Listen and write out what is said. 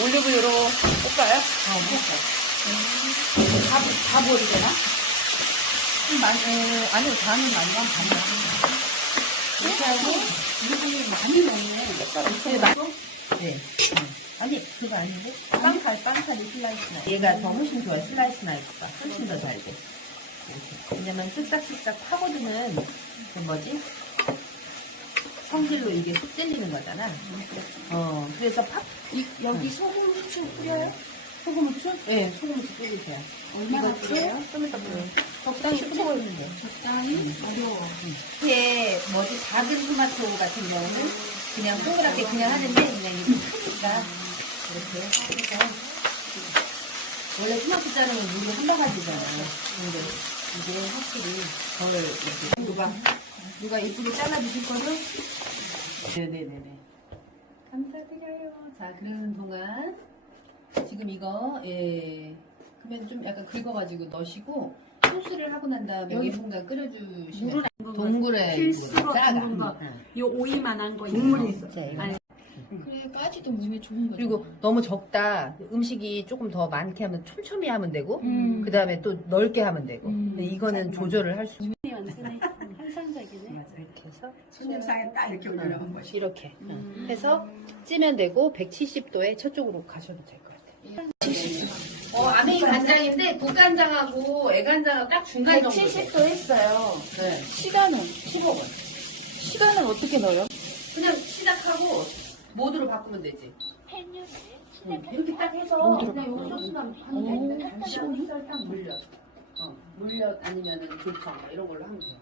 올리브유로 볶아요? 어, 볶아. 다, 다 버리 되나? 좀 많이, 어, 아니요, 다는 많이만 반만. 이렇게 하고, 물을 많이 넣네. 이렇게 놔 네. 아니, 그거 아닌데? 빵칼, 빵칼이 슬라이스 나. 얘가 더 훨씬 좋아요. 슬라이스 나이프가. 훨씬 더 잘 돼. 이렇게. 왜냐면 쓱싹쓱싹 파고드는, 그 뭐지? 성질로 이게 쑥 찔리는 거잖아. 어, 그래서 팍, 이, 여기 소금 후추 뿌려요? 소금 후추? 네, 소금 후추 뿌리세요. 얼마나 이거 뿌려요? 좀 이따 뿌려요. 적당히 뿌리고 있는데. 적당히 어려워. 이게 뭐지 작은 토마토 같은 경우는 그냥 동그랗게 그냥 하는데 그냥 이게 크니까 이렇게 해서 원래 토마토 자르면 물로 한 바가지잖아요. 근데 이게 확실히 덜 이렇게 누가 누가 이쁘게 잘라주실 거는 네네네네. 감사드려요. 자 그러는 동안 지금 이거 예 그러면 좀 약간 긁어가지고 넣으시고 소스를 하고 난 다음에 여기 여기분간 끓여주시면 동굴에 필수로 짜가. 담근 거. 응. 요 오이만한 거 국물이 있어. 있어. 자, 이거. 아니, 그래 까지도 몸에 좋은 거죠. 그리고 너무 적다 음식이 조금 더 많게 하면 촘촘히 하면 되고 음. 그 다음에 또 넓게 하면 되고 음. 근데 이거는 조절을 할 수 있어요 완전히 환상적 이렇게 해서 손님상에 딱 이렇게 올려놓은 것이. 이렇게 음. 응. 해서 찌면 되고 170도에 저쪽으로 가셔도 될 것 같아요 어, 아메이 간장인데 국간장하고 애간장하고 딱 중간 정도 170도 했어요. 네. 시간은 15분 시간은 어떻게 넣어요? 그냥 시작하고 모드로 바꾸면 되지 응, 이렇게 딱 해서 모드로 그냥 요? 소스만 오, 하면 되는데 한 15분? 설탕 물엿 어, 물엿 아니면은 조청 이런 걸로 하면 돼요